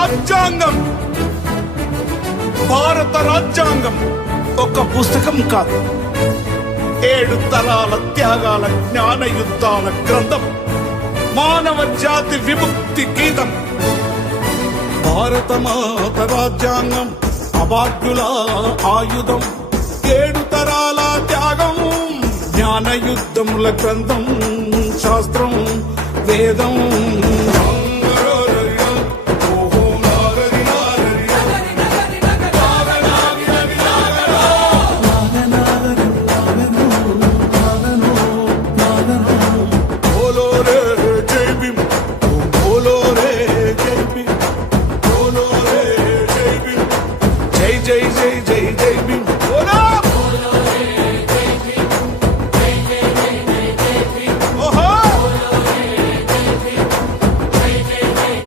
రాజ్యాంగం. భారత రాజ్యాంగం ఒక పుస్తకం కాదు, 7 తరాల త్యాగాల జ్ఞాన యుద్ధాల గ్రంథం, మానవ జాతి విముక్తి గీతం. భారత మాత రాజ్యాంగం అభాగ్యుల ఆయుధం, 7 తరాల త్యాగం, జ్ఞాన యుద్ధముల గ్రంథం, శాస్త్రం వేదం. జై జై జై జై జై భీమ్.